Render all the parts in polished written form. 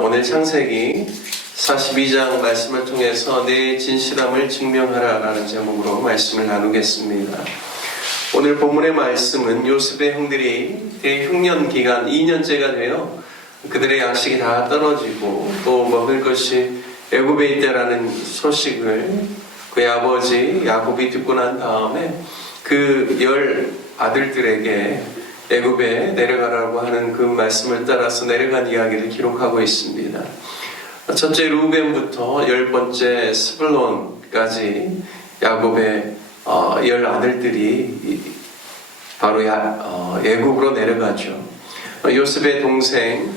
오늘 창세기 42장 말씀을 통해서 내 진실함을 증명하라 라는 제목으로 말씀을 나누겠습니다. 오늘 본문의 말씀은 요셉의 형들이 대흉년 기간 2년째가 되어 그들의 양식이 다 떨어지고 또 먹을 것이 애굽에 있다라는 소식을 그의 아버지 야곱이 듣고 난 다음에 그 10 아들들에게 애굽에 내려가라고 하는 그 말씀을 따라서 내려간 이야기를 기록하고 있습니다. 첫째 루벤부터 10번째 스불론까지 야곱의 10 아들들이 바로 애굽으로 내려가죠. 요셉의 동생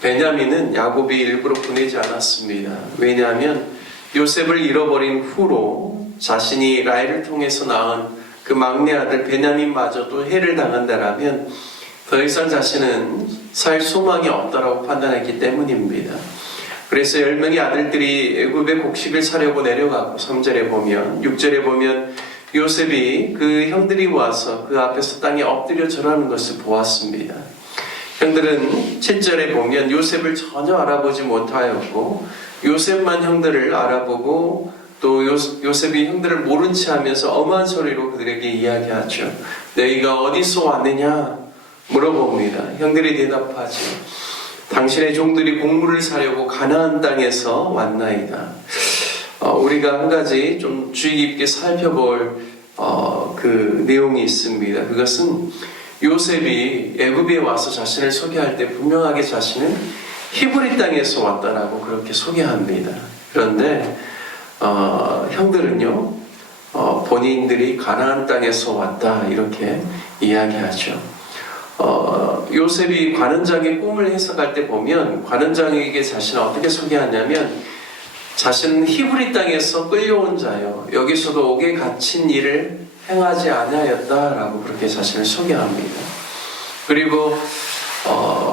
베냐민은 야곱이 일부러 보내지 않았습니다. 왜냐하면 요셉을 잃어버린 후로 자신이 라헬을 통해서 낳은 그 막내 아들 베냐민마저도 해를 당한다라면 더 이상 자신은 살 소망이 없다라고 판단했기 때문입니다. 그래서 10명의 아들들이 애굽의 곡식을 사려고 내려가고 3절에 보면 6절에 보면 요셉이 그 형들이 와서 그 앞에서 땅에 엎드려 절하는 것을 보았습니다. 형들은 7절에 보면 요셉을 전혀 알아보지 못하였고 요셉만 형들을 알아보고 또 요셉이 형들을 모른 채 하면서 엄한 소리로 그들에게 이야기하죠. 너희가 어디서 왔느냐 물어봅니다. 형들이 대답하죠. 당신의 종들이 곡물을 사려고 가나안 땅에서 왔나이다. 우리가 한 가지 좀 주의 깊게 살펴볼 그 내용이 있습니다. 그것은 요셉이 애굽에 와서 자신을 소개할 때 분명하게 자신은 히브리 땅에서 왔다라고 그렇게 소개합니다. 그런데 형들은요 본인들이 가나안 땅에서 왔다 이렇게 이야기하죠. 요셉이 관원장의 꿈을 해석할 때 보면 관원장에게 자신을 어떻게 소개하냐면 자신은 히브리 땅에서 끌려온 자요 여기서도 옥에 갇힌 일을 행하지 아니하였다라고 그렇게 자신을 소개합니다. 그리고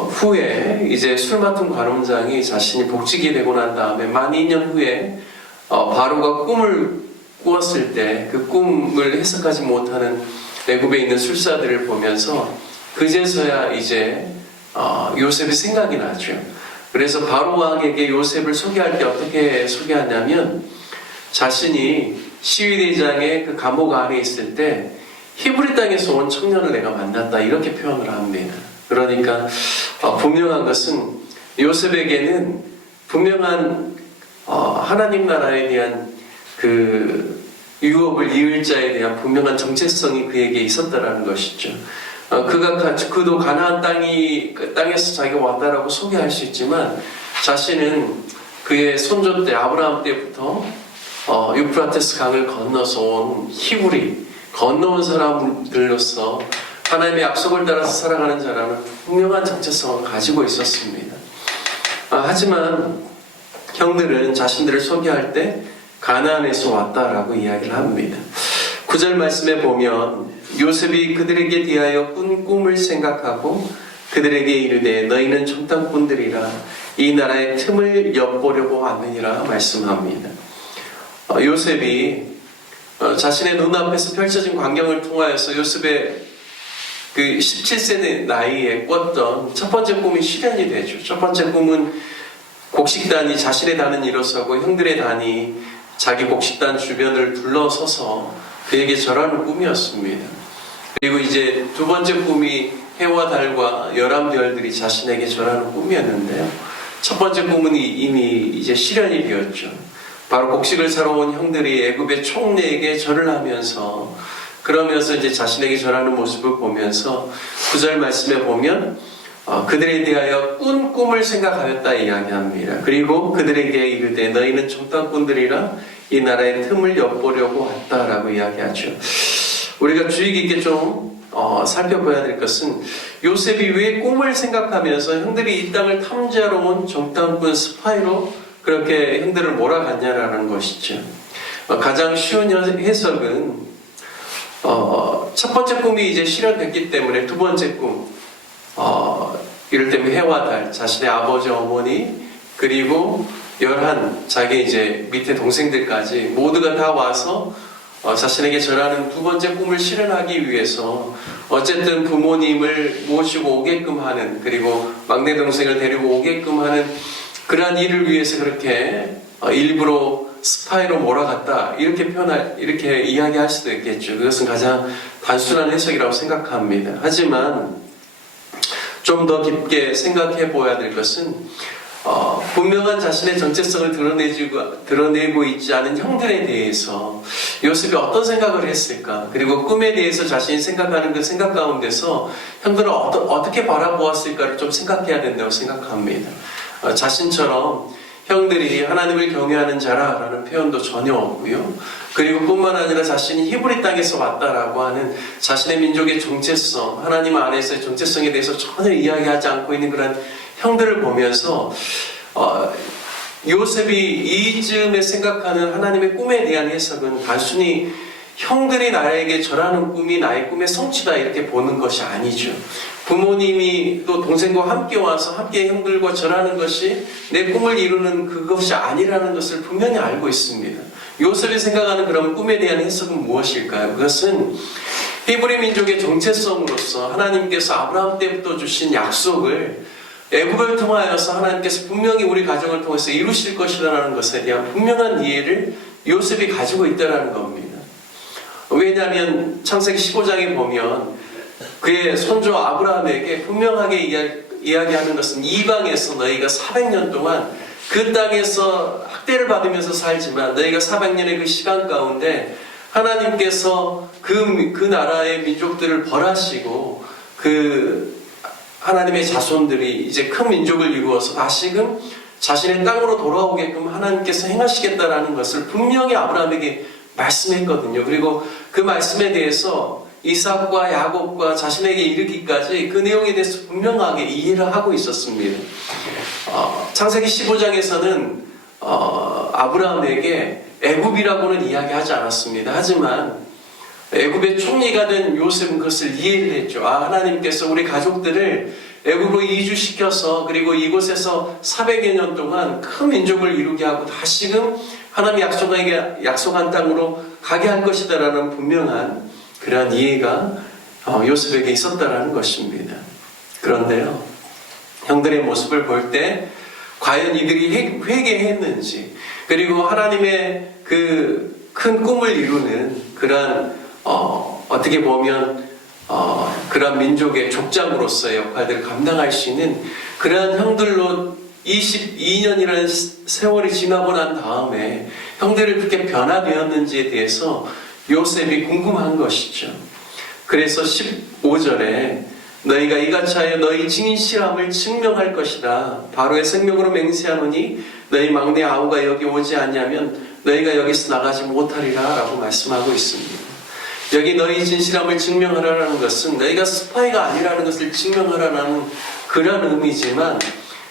후에 이제 술 맡은 관원장이 자신이 복직이 되고 난 다음에 만 2년 후에 바로가 꿈을 꾸었을 때 그 꿈을 해석하지 못하는 애굽에 있는 술사들을 보면서 그제서야 이제 요셉이 생각이 나죠. 그래서 바로 왕에게 요셉을 소개할 때 어떻게 소개하냐면 자신이 시위대장의 그 감옥 안에 있을 때 히브리 땅에서 온 청년을 내가 만났다 이렇게 표현을 합니다. 그러니까 분명한 것은 요셉에게는 분명한 하나님 나라에 대한 그 유업을 이을 자에 대한 분명한 정체성이 그에게 있었다라는 것이죠. 그도 가나안 땅에서 자기가 왔다라고 소개할 수 있지만 자신은 그의 손조 때 아브라함 때부터 유프라테스 강을 건너서 온 히브리 건너온 사람들로서 하나님의 약속을 따라서 살아가는 자라는 분명한 정체성을 가지고 있었습니다. 하지만 형들은 자신들을 소개할 때 가나안에서 왔다라고 이야기를 합니다. 9절 말씀에 보면 요셉이 그들에게 대하여 꾼 꿈을 생각하고 그들에게 이르되 너희는 정탐꾼들이라 이 나라의 틈을 엿보려고 왔느니라 말씀합니다. 요셉이 자신의 눈앞에서 펼쳐진 광경을 통하여서 요셉의 그 17세 나이에 꿨던 첫 번째 꿈이 실현이 되죠. 첫 번째 꿈은 곡식단이 자신의 단은 일어서고 형들의 단이 자기 곡식단 주변을 둘러서서 그에게 절하는 꿈이었습니다. 그리고 이제 두 번째 꿈이 해와 달과 11별들이 자신에게 절하는 꿈이었는데요. 첫 번째 꿈은 이미 이제 실현이 되었죠. 바로 곡식을 사러 온 형들이 애굽의 총리에게 절을 하면서 그러면서 이제 자신에게 절하는 모습을 보면서 9절 말씀에 보면 그들에 대하여 꾼 꿈을 생각하였다 이야기합니다. 그리고 그들에게 이르되 너희는 정탐꾼들이라 이 나라의 틈을 엿보려고 왔다라고 이야기하죠. 우리가 주의 깊게 좀 살펴봐야 될 것은 요셉이 왜 꿈을 생각하면서 형들이 이 땅을 탐지하러 온 정탐꾼 스파이로 그렇게 형들을 몰아갔냐라는 것이죠. 가장 쉬운 해석은 첫 번째 꿈이 이제 실현됐기 때문에 두 번째 꿈 이를테면 해와 달, 자신의 아버지, 어머니 그리고 11 자기 이제 밑에 동생들까지 모두가 다 와서 자신에게 절하는 두 번째 꿈을 실현하기 위해서 어쨌든 부모님을 모시고 오게끔 하는, 그리고 막내 동생을 데리고 오게끔 하는 그러한 일을 위해서 그렇게 일부러 스파이로 몰아갔다 이렇게 이야기할 수도 있겠죠. 그것은 가장 단순한 해석이라고 생각합니다. 하지만 좀 더 깊게 생각해 보아야 될 것은 분명한 자신의 정체성을 드러내고 있지 않은 형들에 대해서 요셉이 어떤 생각을 했을까? 그리고 꿈에 대해서 자신이 생각하는 그 생각 가운데서 형들은 어떻게 바라보았을까를 좀 생각해야 된다고 생각합니다. 자신처럼 형들이 하나님을 경외하는 자라라는 표현도 전혀 없고요. 그리고 뿐만 아니라 자신이 히브리 땅에서 왔다라고 하는 자신의 민족의 정체성, 하나님 안에서의 정체성에 대해서 전혀 이야기하지 않고 있는 그런 형들을 보면서 요셉이 이쯤에 생각하는 하나님의 꿈에 대한 해석은 단순히 형들이 나에게 절하는 꿈이 나의 꿈의 성취다 이렇게 보는 것이 아니죠. 부모님이 또 동생과 함께 와서 함께 형들과 절하는 것이 내 꿈을 이루는 그것이 아니라는 것을 분명히 알고 있습니다. 요셉이 생각하는 그런 꿈에 대한 해석은 무엇일까요? 그것은 히브리 민족의 정체성으로서 하나님께서 아브라함 때부터 주신 약속을 애굽을 통하여서 하나님께서 분명히 우리 가정을 통해서 이루실 것이라는 것에 대한 분명한 이해를 요셉이 가지고 있다는 겁니다. 왜냐하면 창세기 15장에 보면 그의 손주 아브라함에게 분명하게 이야기하는 것은 이방에서 너희가 400년 동안 그 땅에서 학대를 받으면서 살지만 너희가 400년의 그 시간 가운데 하나님께서 그 나라의 민족들을 벌하시고 그 하나님의 자손들이 이제 큰 민족을 이루어서 다시금 자신의 땅으로 돌아오게끔 하나님께서 행하시겠다라는 것을 분명히 아브라함에게 말씀했거든요. 그리고 그 말씀에 대해서 이삭과 야곱과 자신에게 이르기까지 그 내용에 대해서 분명하게 이해를 하고 있었습니다. 창세기 15장에서는 아브라함에게 애굽이라고는 이야기하지 않았습니다. 하지만 애굽의 총리가 된 요셉은 그것을 이해를 했죠. 하나님께서 우리 가족들을 애굽으로 이주시켜서 그리고 이곳에서 400여 년 동안 큰 민족을 이루게 하고 다시금 하나님이 약속한 땅으로 가게 할 것이다라는 분명한 그러한 이해가 요셉에게 있었다라는 것입니다. 그런데요, 형들의 모습을 볼 때 과연 이들이 회개했는지, 그리고 하나님의 그 큰 꿈을 이루는 그러한 어떻게 보면 그러한 민족의 족장으로서의 역할들을 감당할 수 있는 그러한 형들로 22년이라는 세월이 지나고 난 다음에 형들이 그렇게 변화되었는지에 대해서 요셉이 궁금한 것이죠. 그래서 15절에 너희가 이같이 하여 너희 증인실함을 증명할 것이다. 바로의 생명으로 맹세하노니 너희 막내 아우가 여기 오지 않냐면 너희가 여기서 나가지 못하리라 라고 말씀하고 있습니다. 여기 너희 진실함을 증명하라는 것은 너희가 스파이가 아니라는 것을 증명하라는 그런 의미지만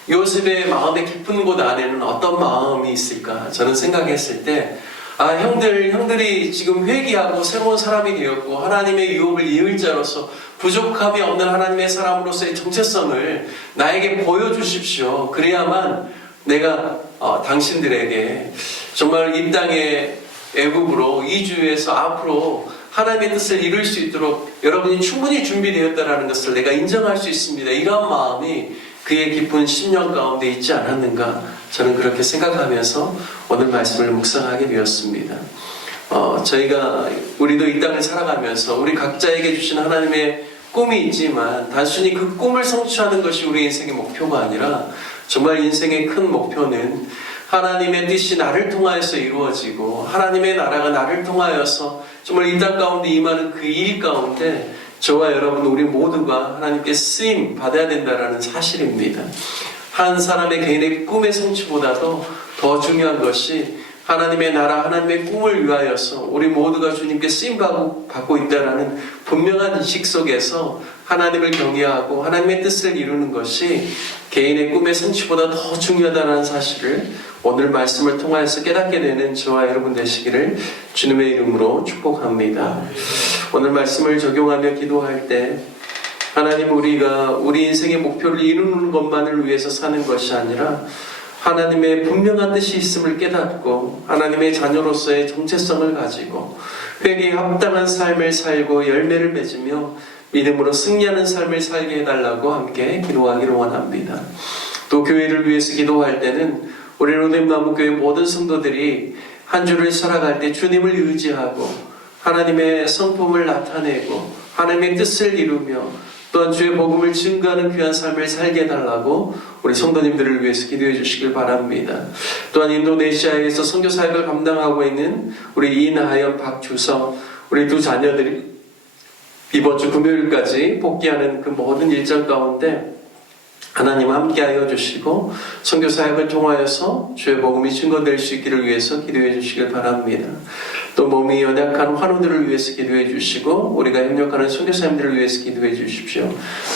요셉의 마음의 깊은 곳 안에는 어떤 마음이 있을까? 저는 생각했을 때 형들이 지금 회개하고 새로운 사람이 되었고 하나님의 유업을 이을 자로서 부족함이 없는 하나님의 사람으로서의 정체성을 나에게 보여주십시오. 그래야만 내가 당신들에게 정말 이 땅의 애굽으로 이주해서 앞으로 하나님의 뜻을 이룰 수 있도록 여러분이 충분히 준비되었다는 것을 내가 인정할 수 있습니다. 이런 마음이 그의 깊은 심령 가운데 있지 않았는가, 저는 그렇게 생각하면서 오늘 말씀을 묵상하게 되었습니다. 우리도 이 땅을 살아가면서 우리 각자에게 주신 하나님의 꿈이 있지만 단순히 그 꿈을 성취하는 것이 우리 인생의 목표가 아니라 정말 인생의 큰 목표는 하나님의 뜻이 나를 통하여서 이루어지고 하나님의 나라가 나를 통하여서 정말 이 땅 가운데 임하는 그 일 가운데 저와 여러분 우리 모두가 하나님께 쓰임 받아야 된다는 사실입니다. 한 사람의 개인의 꿈의 성취보다도 더 중요한 것이 하나님의 나라, 하나님의 꿈을 위하여서 우리 모두가 주님께 쓰임 받고 있다는 분명한 인식 속에서 하나님을 경외하고 하나님의 뜻을 이루는 것이 개인의 꿈의 성취보다 더 중요하다는 사실을 오늘 말씀을 통하여서 깨닫게 되는 저와 여러분 되시기를 주님의 이름으로 축복합니다. 오늘 말씀을 적용하며 기도할 때 하나님, 우리가 우리 인생의 목표를 이루는 것만을 위해서 사는 것이 아니라 하나님의 분명한 뜻이 있음을 깨닫고 하나님의 자녀로서의 정체성을 가지고 회개에 합당한 삶을 살고 열매를 맺으며 믿음으로 승리하는 삶을 살게 해달라고 함께 기도하기를 원합니다. 또 교회를 위해서 기도할 때는 우리 로뎀나무교회 모든 성도들이 한 주를 살아갈 때 주님을 의지하고 하나님의 성품을 나타내고 하나님의 뜻을 이루며 또한 주의 복음을 증거하는 귀한 삶을 살게 해달라고 우리 성도님들을 위해서 기도해 주시길 바랍니다. 또한 인도네시아에서 선교 사역을 감당하고 있는 우리 이나연, 박주성 우리 두 자녀들이 이번 주 금요일까지 복귀하는 그 모든 일정 가운데 하나님 함께하여 주시고 선교 사역을 통하여서 주의 복음이 증거될 수 있기를 위해서 기도해 주시길 바랍니다. 또 몸이 연약한 환우들을 위해서 기도해 주시고 우리가 협력하는 선교사님들을 위해서 기도해 주십시오.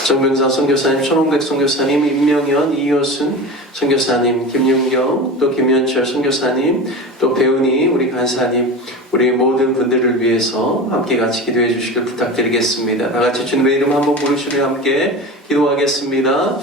정병상 선교사님, 천홍백 선교사님, 임명현, 이효순 선교사님, 김윤경, 또 김현철 선교사님, 또 배운이 우리 간사님, 우리 모든 분들을 위해서 함께 같이 기도해 주시길 부탁드리겠습니다. 다 같이 주님의 이름 한번 부르시며 함께 기도하겠습니다.